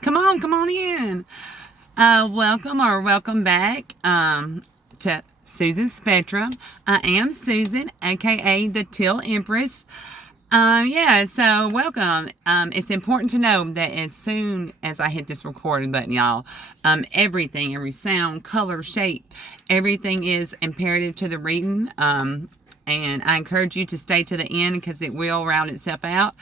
Come on in. Welcome back to Susan's Spectrum. I am Susan, aka the Teal Empress. Yeah, so welcome. It's important to know that as soon as I hit this recording button, y'all, everything, every sound, color, shape, everything is imperative to the reading. And I encourage you to stay to the end because it will round itself out.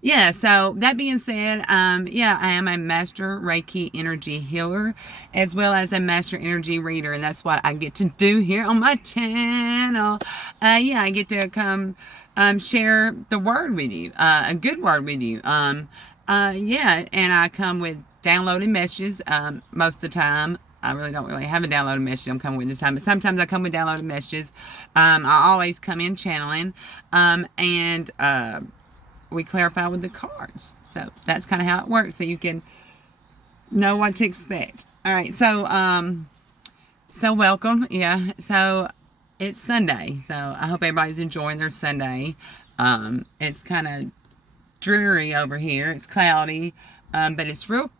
Yeah, so that being said, yeah, I am a master Reiki energy healer as well as a master energy reader, and that's what I get to do here on my channel. Yeah, I get to come share the word with you, a good word with you. Yeah, and I come with downloaded messages most of the time. I really don't really have a downloaded message I'm coming with this time, but sometimes I come with downloaded messages. I always come in channeling, and we clarify with the cards. So that's kind of how it works, so you can know what to expect. All right, so welcome. Yeah, so it's Sunday, so I hope everybody's enjoying their Sunday. It's kind of dreary over here. It's cloudy, but it's real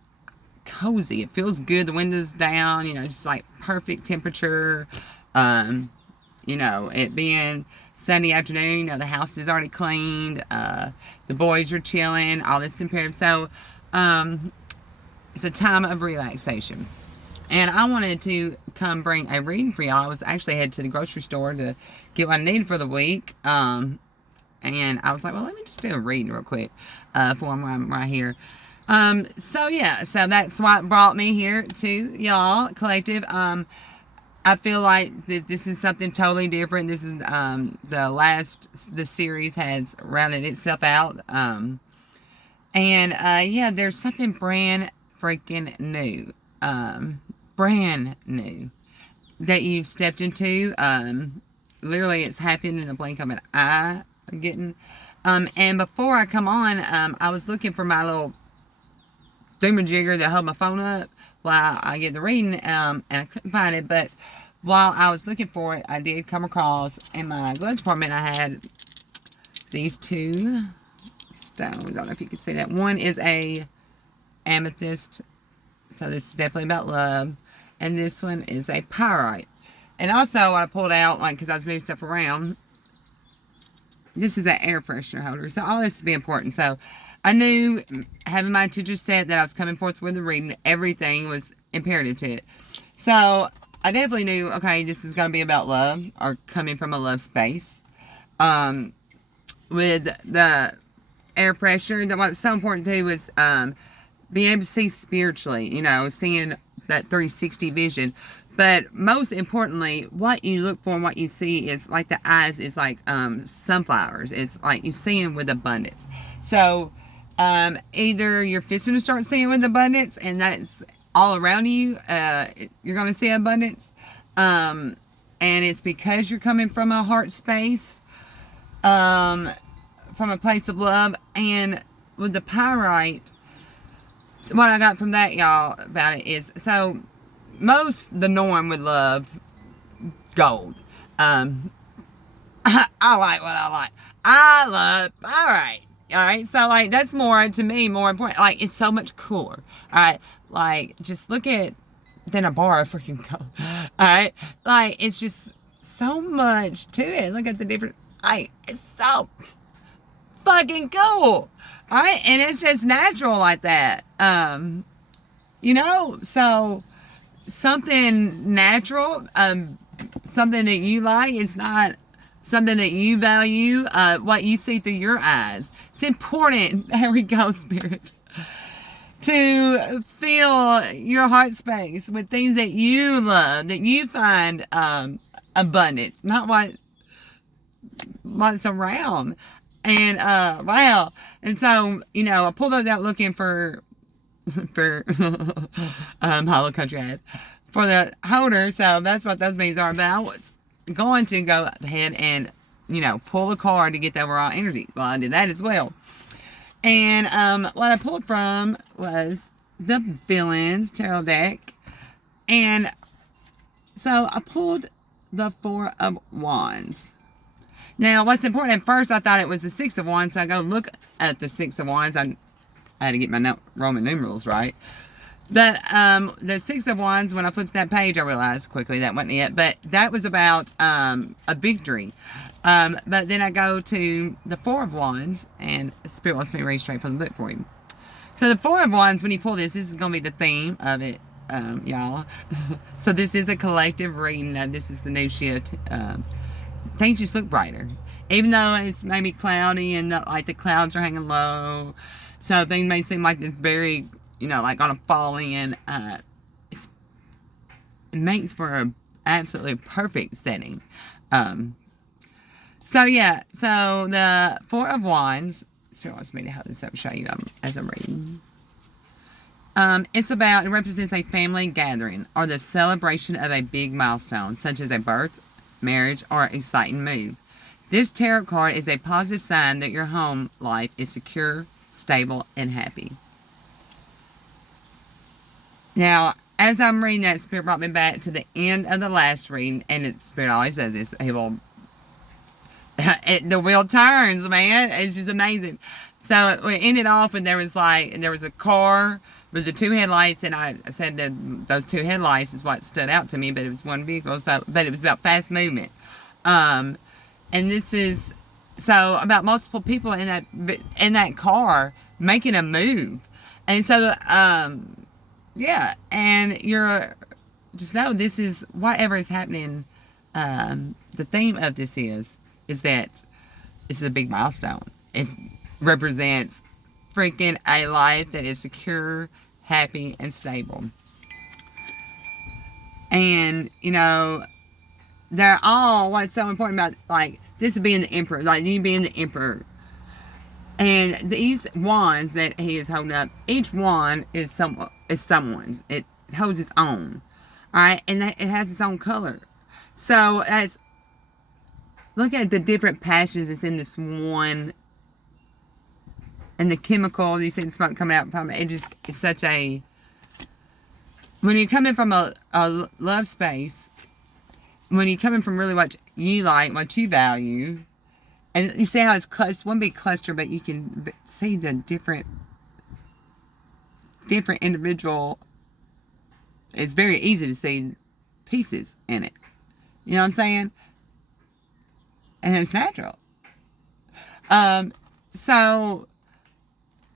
cozy. It feels good. The windows down, it's like perfect temperature. It being Sunday afternoon, the house is already cleaned. The boys are chilling. All this imperative. So, it's a time of relaxation. And I wanted to come bring a reading for y'all. I was actually headed to the grocery store to get what I needed for the week. And I was like, well, let me just do a reading real quick for them while I'm right here. So that's what brought me here to y'all collective. I feel like this is something totally different. This is the series has rounded itself out. Yeah, there's something brand freaking new. Brand new that you've stepped into. Literally it's happened in the blink of an eye. I'm getting and before I come on, I was looking for my little thingamajigger that held my phone up while I get the reading, and I couldn't find it, but while I was looking for it, I did come across, in my glove department, I had these two stones. I don't know if you can see that. One is a amethyst, so this is definitely about love, and this one is a pyrite. And also, I pulled out, because I was moving stuff around, this is an air freshener holder, so all this would be important. So, I knew, having my teacher said that I was coming forth with the reading, everything was imperative to it. So, I definitely knew, okay, this is going to be about love, or coming from a love space. With the air pressure, what's so important too was being able to see spiritually, seeing that 360 vision. But most importantly, what you look for and what you see is like the eyes is like sunflowers. It's like you see them with abundance. So either you're fixing to start seeing with abundance, and that's all around you, you're going to see abundance, and it's because you're coming from a heart space, from a place of love. And with the pyrite, what I got from that, y'all, about it is, so the norm with love, gold. I like what I like. I love pyrite. Alright, so that's to me more important. It's so much cooler. Alright, just look at than a bar of freaking gold. Alright, it's just so much to it. Look at the different, it's so fucking cool. Alright, and it's just natural like that. So something natural, something that you like is not something that you value, what you see through your eyes. It's important, there we go, Spirit, to fill your heart space with things that you love, that you find abundant, not what's around. And wow. And so, I pulled those out looking for Hollow Country ads for the holder. So that's what those means are. But I was going to go ahead and pull a card to get the overall energy. Well, I did that as well. And what I pulled from was the Villains Tarot deck. And so I pulled the Four of Wands. Now, what's important, at first I thought it was the Six of Wands, so I go look at the Six of Wands. I I had to get my Roman numerals right. But the Six of Wands, when I flipped that page, I realized quickly that wasn't it. But that was about a victory. But then I go to the Four of Wands, and Spirit wants me to read straight from the book for you. So the Four of Wands, when you pull this is going to be the theme of it, y'all. So this is a collective reading. This is the new shift. Things just look brighter. Even though it's maybe cloudy and like the clouds are hanging low. So things may seem like this very, like on a fall in. It makes for a absolutely perfect setting. So yeah, so the Four of Wands, Spirit wants me to hold this up and show you as I'm reading. It represents a family gathering or the celebration of a big milestone, such as a birth, marriage, or exciting move. This tarot card is a positive sign that your home life is secure, stable, and happy. Now, as I'm reading that, Spirit brought me back to the end of the last reading, and Spirit always says this. The wheel turns, man. It's just amazing. So we ended off, and there was a car with the two headlights, and I said that those two headlights is what stood out to me, but it was one vehicle. But it was about fast movement. And this is about multiple people in that car making a move, and so yeah, and you're just know this is whatever is happening. The theme of this is that this is a big milestone. It represents freaking a life that is secure, happy, and stable. And they're all, what's so important about, like, this being the Emperor, like, you being the Emperor. And these wands that he is holding up, each wand is someone's. It holds its own. Alright? And it has its own color. So, look at the different passions that's in this one. And the chemicals, you see the smoke coming out from it. It's such a, when you're coming from a love space, when you're coming from really what you like, what you value, and you see how it's clustered, one big cluster, but you can see the different individual, it's very easy to see pieces in it. You know what I'm saying? And it's natural. So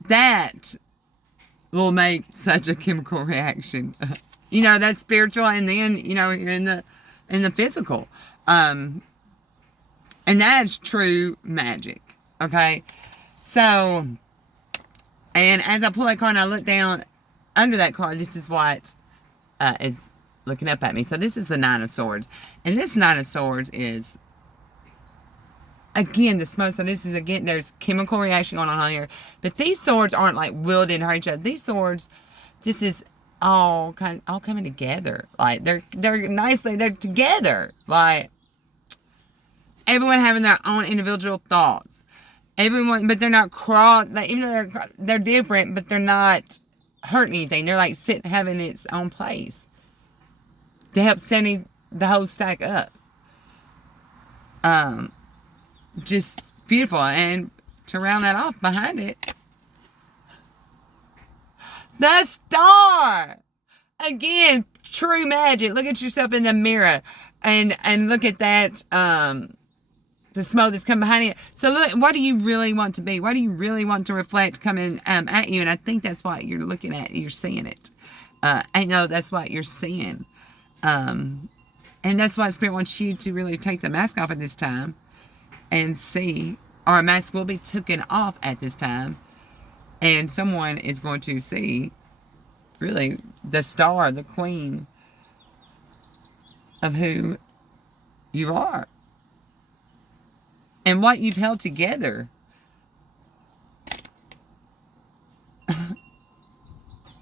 that will make such a chemical reaction. That's spiritual, and then, in the physical. And that's true magic. Okay? So, and as I pull that card and I look down under that card, this is what is looking up at me. So this is the Nine of Swords. And this Nine of Swords is, again, the smoke. So this is, again, there's chemical reaction going on here. But these swords aren't like wielded and hurt each other. These swords, this is all coming together. Like, they're together. Like, everyone having their own individual thoughts. Everyone, but they're not like, even though they're different, but they're not hurting anything. They're like having its own place. They help setting the whole stack up. Just beautiful. And to round that off behind it, the star. Again, true magic. Look at yourself in the mirror and look at that, the smoke that's coming behind it. So look, what do you really want to be? What do you really want to reflect coming at you? And I think that's what you're looking at. You're seeing it. I know that's what you're seeing. And that's why Spirit wants you to really take the mask off at this time and see, or a mask will be taken off at this time, and someone is going to see really the star, the queen of who you are and what you've held together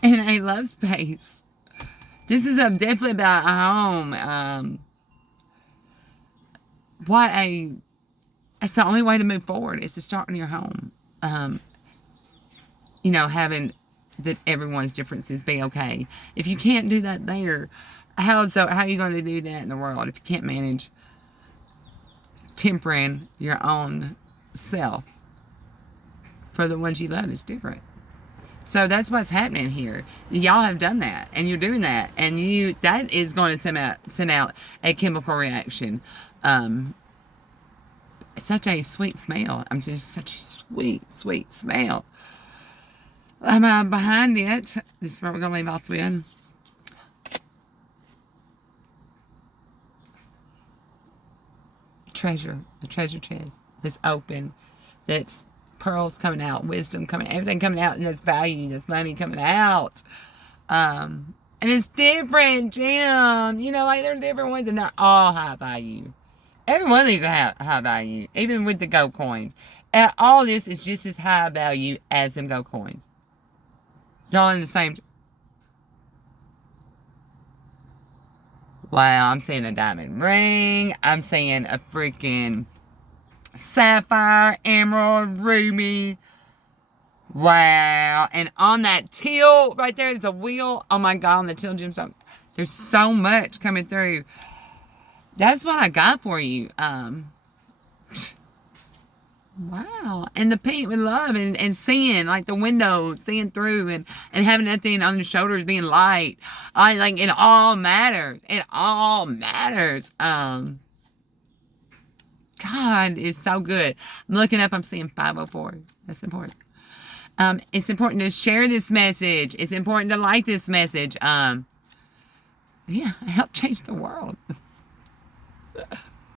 in a love space. This is definitely about a home. It's the only way to move forward is to start in your home. Having that everyone's differences be okay. If you can't do that there, how are you going to do that in the world if you can't manage tempering your own self? For the ones you love, it's different. So that's what's happening here. Y'all have done that, and you're doing that, and that is going to send out a chemical reaction. Such a sweet smell. I'm just such a sweet smell. Behind it, this is what we're going to leave off with. The treasure chest that's open, that's pearls coming out, wisdom coming, everything coming out, and that's value, that's money coming out. And it's different, Jim. You know, like, they're different ones, and they're all high value. Every one of these are high value, even with the gold coins. All this is just as high value as them gold coins. Y'all in the same. Wow, I'm seeing a diamond ring. I'm seeing a freaking sapphire, emerald, ruby. Wow. And on that teal right there is a wheel. Oh my God, on the teal gemstone. There's so much coming through. That's what I got for you. Wow. And the pink with love and seeing, like, the windows, seeing through, and having nothing on your shoulders being light. Like, it all matters. It all matters. God is so good. I'm looking up, I'm seeing 504. That's important. It's important to share this message. It's important to like this message. Yeah, help change the world.